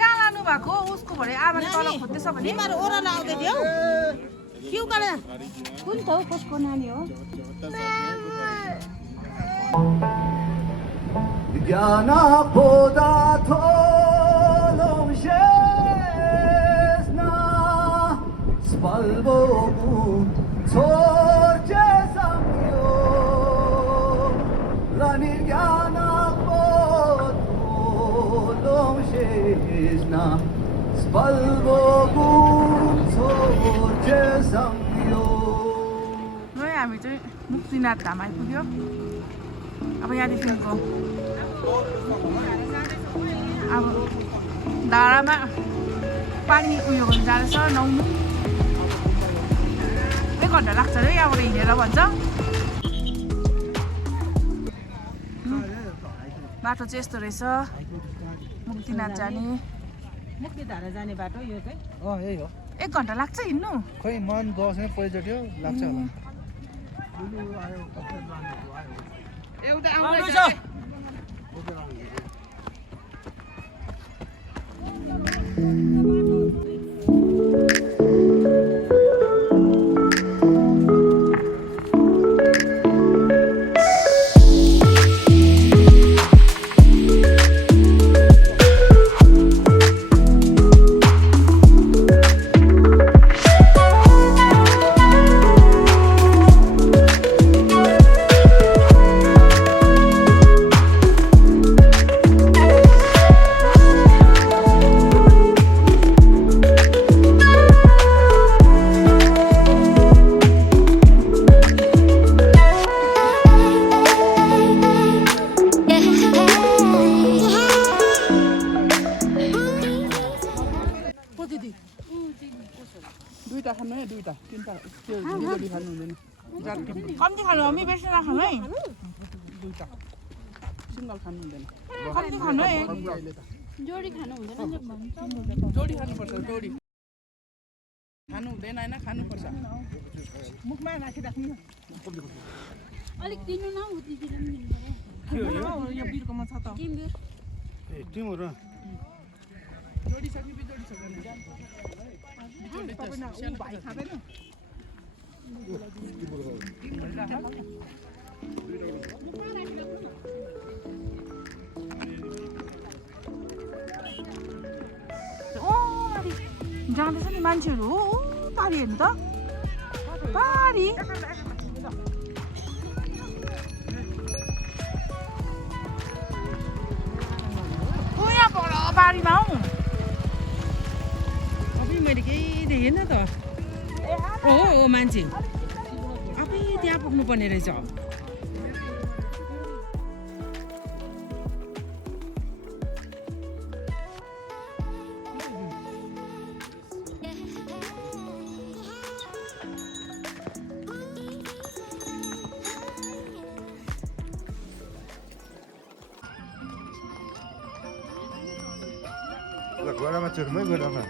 कहाँ लानु भएको उसको भरे आमाले तल खोज्दैछ भने तिमीहरू ओह्रालो आउँदै थियौ के उकालो कुन त हौ कसको नानी हो ज्ञान보다 톨롱셰스나 스발보구 솔제상요 라니 ज्ञान보다 톨롱셰스나 스발보구 솔제상요 हामी चाहिँ मुक्तिनाथ धाम आइपुग्यो अब यहाँदेखिको अब धारामा पानी उयो गर्नु जाँदैछ नुहाउनु 1 घन्टा लाग्छ रे यहाँबाट हिँडेर भन्छ बाटो चाहिँ यस्तो रहेछ मुक्तिनाथ जाने मुक्तिधारा जाने बाटो यो चाहिँ यही हो 1 घन्टा लाग्छ हिँड्नु खै मन गएछ पहिलोचोटि हो लाग्छ होला एउटा आउँदैछ दुईटा खानु है दुईटा तीनटा त्यो जोडी खानु हुँदैन कम्ती खानु मम्मी बेसी नखानु है दुईटा सिंगल खानु हुँदैन कम्ती खानु है जोडी खानु हुँदैन जोडी खानुपर्छ जोडी खानु हुँदैन हैन खानुपर्छ मुखमा राखिराख्नु न अलिक दिनु न उतितिर नि यो बिरकोमा छ त टिम्बिर ए टिमहरु जोडी छ कि बिजोडी छ भाइ खाँदैन जाँदैछ नि मान्छेहरू हो पारी हेर्नु त पारी यहाँ पर बारीमा हौ अबि मैले केही देखेन त हो मान्छे अबि त्यहाँ पुग्नु पर्ने रहेछ गोडामा चुरमै गोडामा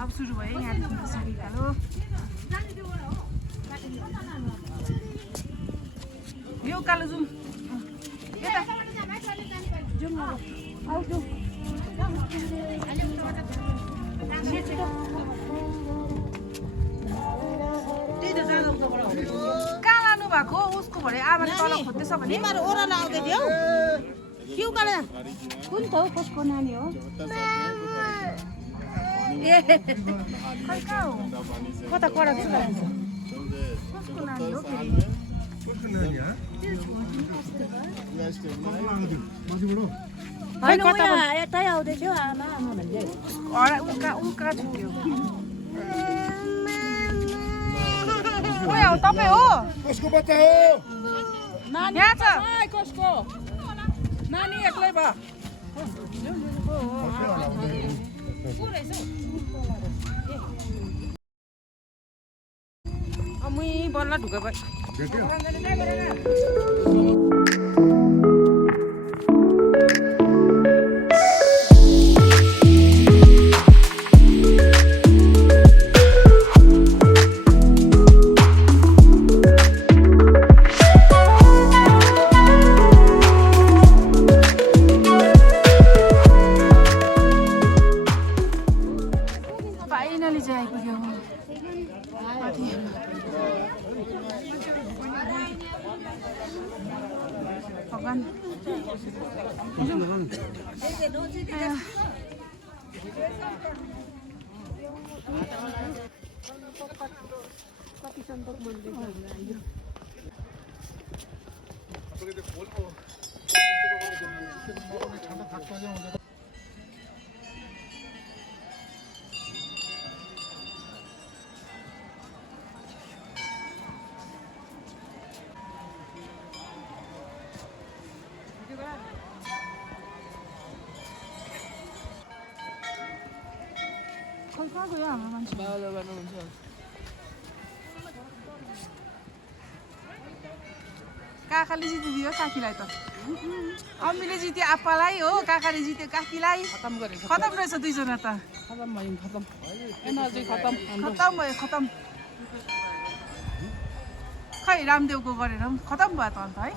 अब सुरु भयो यहाँदेखि सिँढी उकालो यो उकालो जाउँ यता जाउँ आऊ जाउँ कहाँ लानु भएको उसको भरे आमाले तल खोज्दैछ भने तिमीहरू ओह्रालो आउँदै थियौ के उकालो कुन त हौ कसको नानी हो ए खै कहाँ हो कता कडा छ कसको नानी हो फेरि होइन यतै आउँदै थियो आमा आमा भन्दै उका छुट्यो हो तपाईँ हो कसको बच्चा हो नानी यहाँ छ कसको नानी एक्लै बा अमुई बल्ल ढुका भयो कति भगवान खै कहाँ गयो हाम्रो मान्छे काकाले जितिदियो काकीलाई त अम्मीले जित्यो आप्पालाई हो काकाले जित्यो काकीलाई खतम रहेछ दुईजना त खतम भयो खतम खै रामदेवको गरेर खतम भयो त अन्त है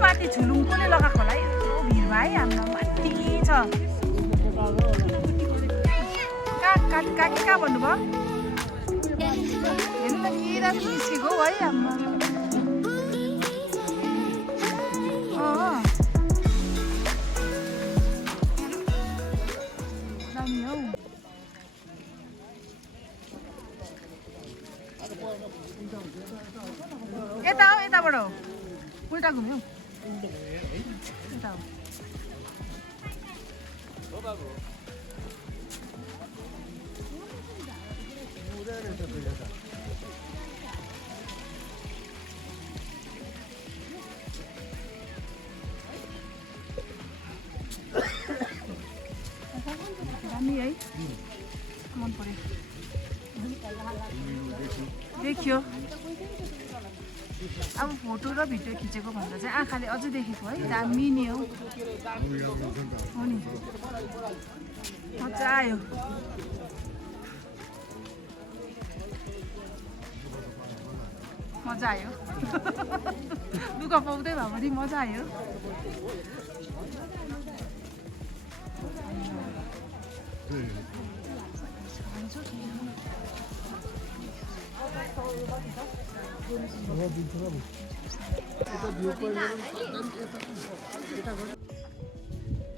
माथि झुलुङ कसले लगाएको होला है यत्रो भिड भयो है हाम्रो माथि छ कहाँ भन्नुभयो हेर्नु त के राम्रो निस्केको है हाम्रो दामी हौ यता हो यताबाट हो उल्टा घुम्यो यता हो दामी है मन पर्यो देखियो अब फोटो र भिडियो खिचेको भन्दा चाहिँ आँखाले अझै देखेको है दामी नि हो नि मजा आयो मजा आयो दुःख पाउँदै भयो भने मजा आयो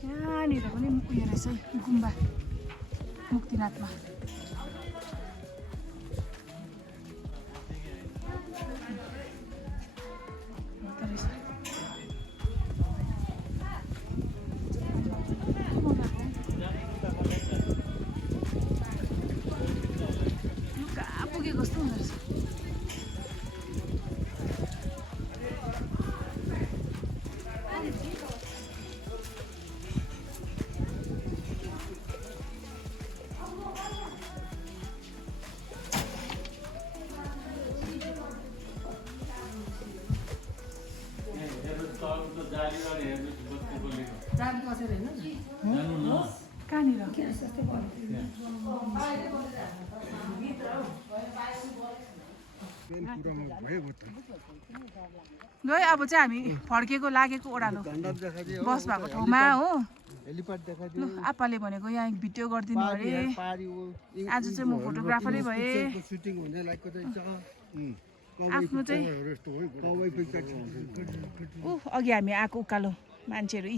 यहाँनिर पनि उयो रहेछ है गुम्बा मुक्तिनाथमा कहाँ पुगेको जस्तो हुँदो रहेछ कहाँनिर पेन कुरामा भयो त ल है अब चाहिँ हामी फर्केको लागेको ओह्रालो झन्डा देखाइदियो बस भएको ठाउँमा हो हेलिप्याड देखाइदियो ल आप्पाले भनेको यहाँ भिडियो गरिदिनु अरे पारी हो आज चाहिँ म फोटोग्राफरै भएँ सुटिङ हुने लायकको चाहिँ छ आफ्नो चाहिँ कवै पिक्चर अघि हामी आएको उकालो मान्छेहरू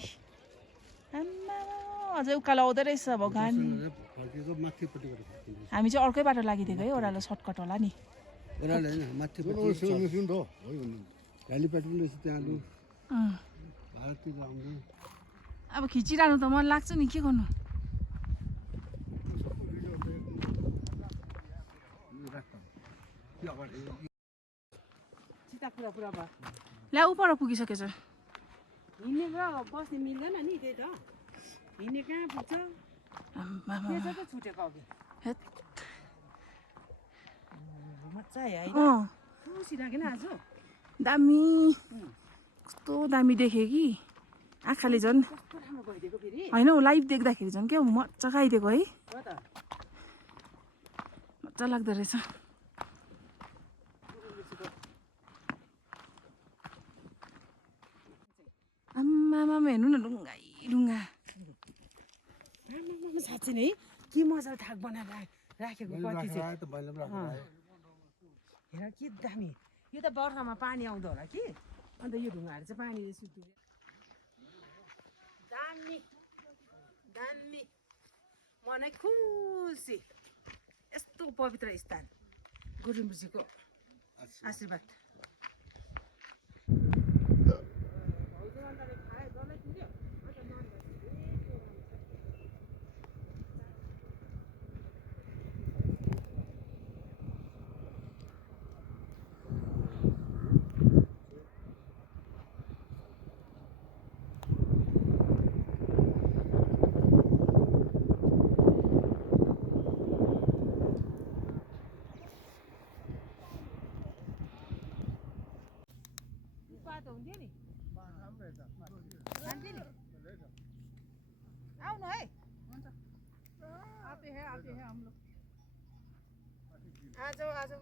आम्मा अझै उकालो आउँदो रहेछ भगवान् फर्केको माथिपट्टिबाट फर्किन्छ हामी चाहिँ अर्कै बाटो लागिदिएको है ओह्रालो सर्टकट होला नि ओह्रालो होइन माथिपट्टि सुन त हेलिप्याड पनि रहेछ त्यहाँ लु अँ। भारततिर आउँदै अब खिचिरहनु त मन लाग्छ नि के गर्नु चिता कुरा पुरा भयो ल्या ऊ पर पुगिसकेछ हिँड्ने र बस्ने मिल्दैन नि त्यही त हिँड्ने कहाँ पुग्छ आम्मामा। त्यो चाहिँ त छुटेको अघि हेत्। मजा आयो होइन अँ खुसी लाग्यो आज दामी कस्तो दामी देखेँ कि आँखाले झन् कस्तो राम्रो भइदिएको फेरि होइन हौ लाइभ देख्दाखेरि झन् क्या मजाको आइदिएको है हो त मजा लाग्दो रहेछ आम्मामा हेर्नु न ढुङ्गाइ ढुङ्गा आम्मामा साँच्चै नै के मजाले थाक बनाएर राखेको कति चाहिँ त भैलेम राख्नु हेर के दामी यो त बर्खामा पानी आउँदो होला कि अन्त यो ढुङ्गाहरू चाहिँ पानीले सुत्यो दामी दामी मनै खुसी यस्तो पवित्र स्थान गुरुमुजीको आशीर्वाद हुन्थ्यो नि आउनु है आज आज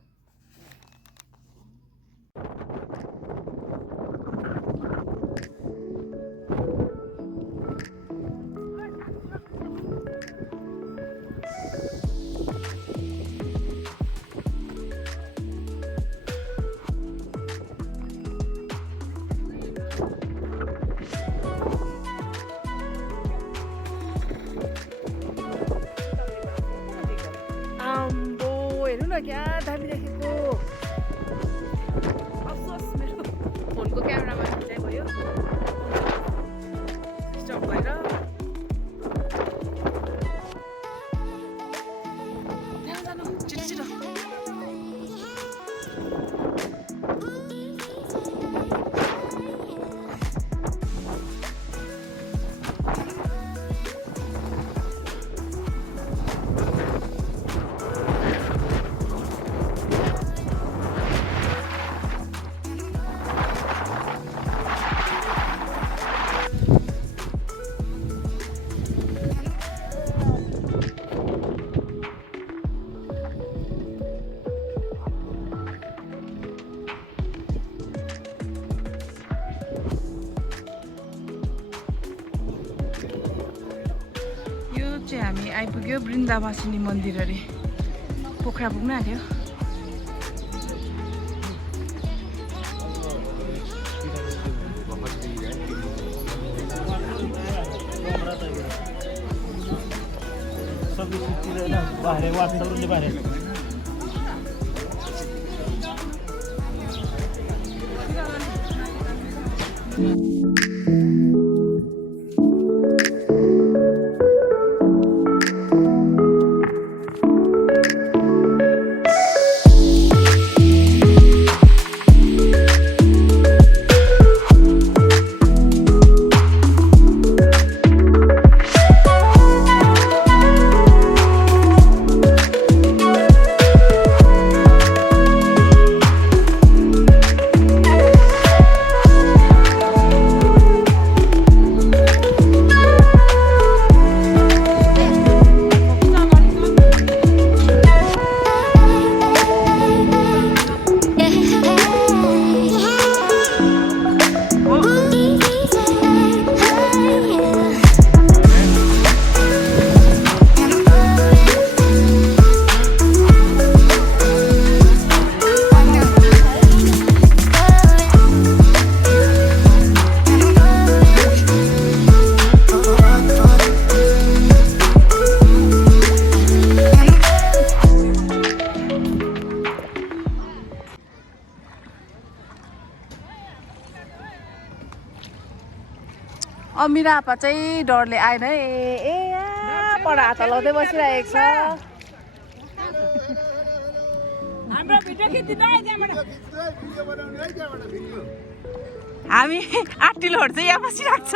क्या दामी देखेको अफसोस मेरो फोनको क्यामेरामा खिचाइ भयो स्विच अफ भएर जानु छिटो छिटो चाहिँ हामी आइपुग्यो वृन्दावासिनी मन्दिर अरे पोखरा पुग्न आँट्यो अमिरा आपा चाहिँ डरले आएन है ए पढा हात लाउँदै बसिरहेको छ हामी आँटिलोहरू चाहिँ यहाँ बसिरहेको छ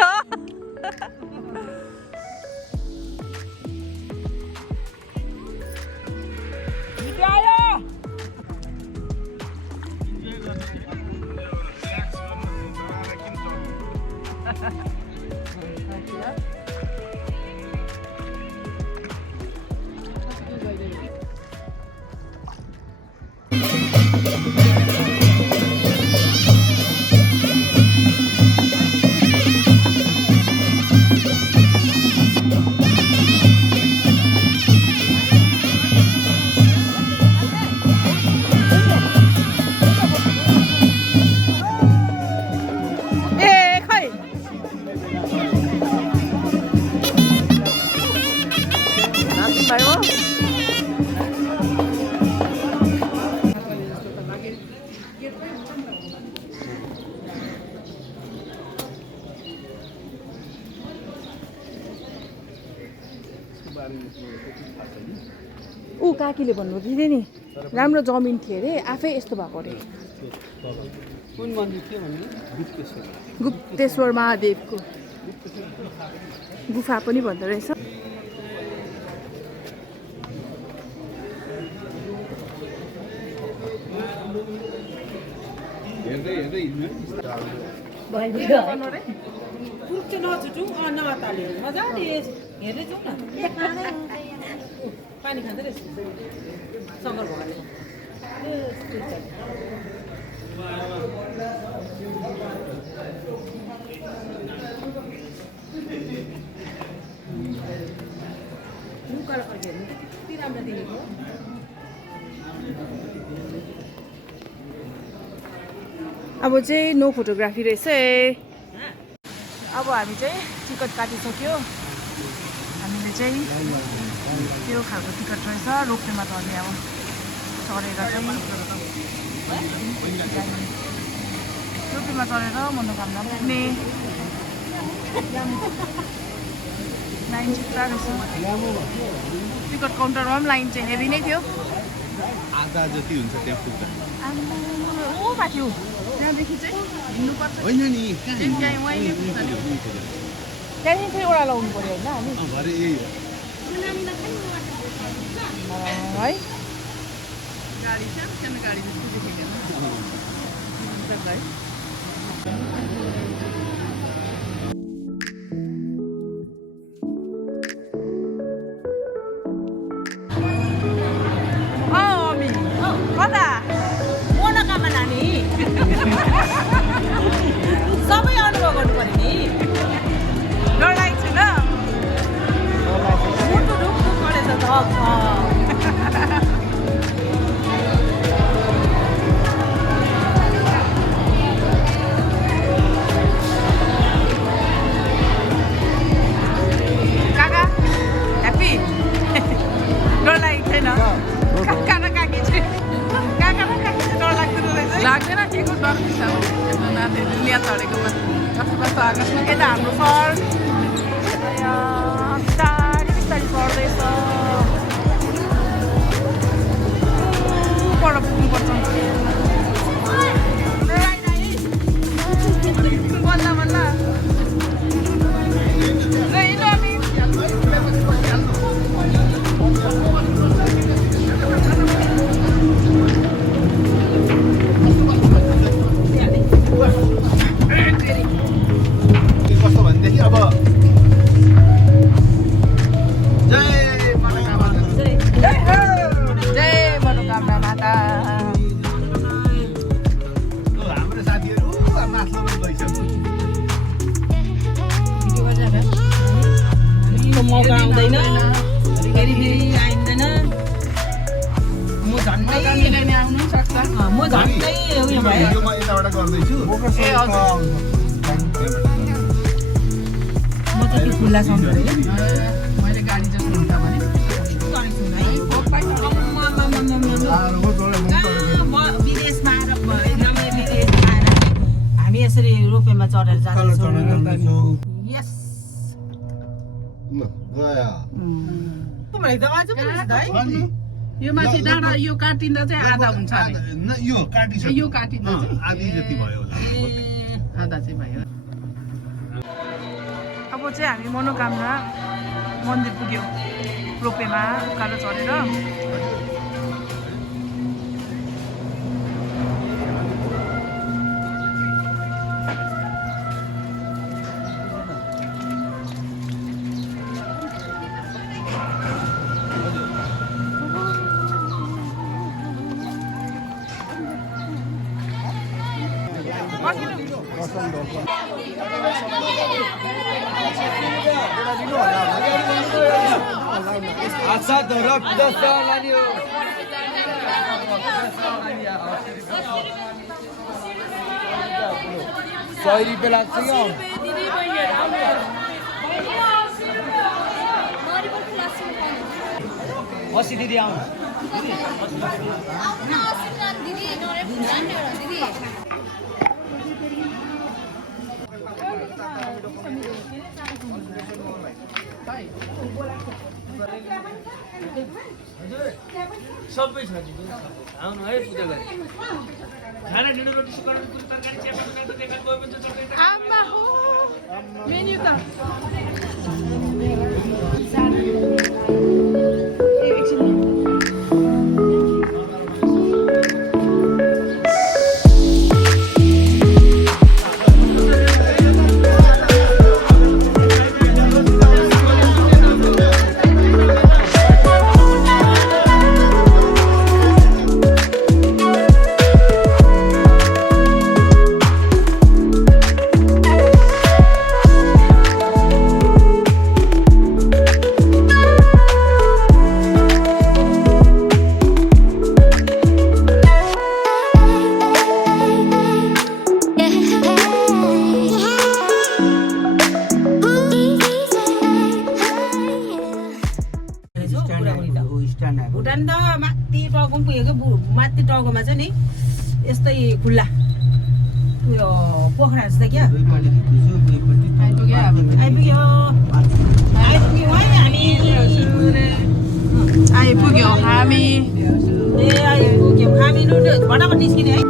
ऊ काकीले भन्नु दिँदै नि राम्रो जमिन थियो अरे आफै यस्तो भएको अरे कुन मन्दिर थियो भन्ने गुप्तेश्वर महादेवको गुफा पनि भन्दो रहेछ पानी खाँदै रहेछ शङ्कर भगवान्ले कति राम्रो देखेको अब चाहिँ नो फोटोग्राफी रहेछ अब हामी चाहिँ टिकट काटिसक्यो हामीले चाहिँ त्यो खालको टिकट रहेछ रोप्नेमा चढ्ने अब चढेर चाहिँ रोप्नेमा चढेर मनोकामना पुग्ने लाइन चाहिँ पुरा रहेछ टिकट काउन्टरमा पनि लाइन चाहिँ हेभी नै थियो आधा जति हुन्छ त्यहाँ पुग्दा ओ बाटो त्यहाँदेखि चाहिँ हिँड्नुपर्छ होइन नि त्यहाँदेखि चाहिँ एउटा लाउनु पऱ्यो होइन हामी भरे यही हो है गाडी सानो गाडी जस्तो देखेको है सबै अनुभव गर्नु पर्यो नि डर लागेको छैन मुटु ढुक्नु परेछ त काका ह्याप्पी डर लागेको छैन काका र काकी चाहिँ काका र काकी चाहिँ डर लाग्दैन रहेछ लाग्दैन ठिकको डर नानीहरू लिया चढेकोमा कस्तो कस्तो आकाशमा यता हाम्रो सर बिस्तारी बिस्तारी चढ्दैछ पर पुग्नुपर्छ बल्ल बल्ल कस्तो भनेदेखि अब जय मनोकामना माता हाम्रो साथीहरू नाच्न गइसक्यो मौका आउँदैन फेरि आइँदैन म झन्डै आउनु सक्छ म झन्डै उयो भयो भिडियोमा यताबाट गर्दैछु ए हजुर म चाहिँ त्यो खुल्ला साउन्ड गरेँ मैले गाडी जस्तो हुन्छ भने विदेशमा आएर एकदमै विदेशमा आएर हामी यसरी रोपेमा चढेर जाँदैछौँ यस गया यो माथि डाँडा यो काटिँदा चाहिँ आधा हुन्छ अरे यो काटिसक्यो यो काटिँदा चाहिँ आधी जति भयो होला आधा चाहिँ भयो अब चाहिँ हामी मनोकामना मन्दिर पुग्यौँ रोपेमा उकालो चढेर अच्छा धरप 10 लानियो ₹100 लाग्छ यो अस्सी दिदी आउनु सबै छ आउनु है पूजा गरे खाना ढिँडो रोटी सुकाउनु पुरी तरकारी चिया पकाउनु देखा गयो भने चटनी आम्मा हो मेन्यु त भुटान त माथि टाउको पुगेको माथि टाउकोमा चाहिँ नि यस्तै खुल्ला उयो पोखरा जस्तो क्या आइपुग्यो आइपुग्यो हामी ए आइपुग्यो हामी फटाफट निस्किने है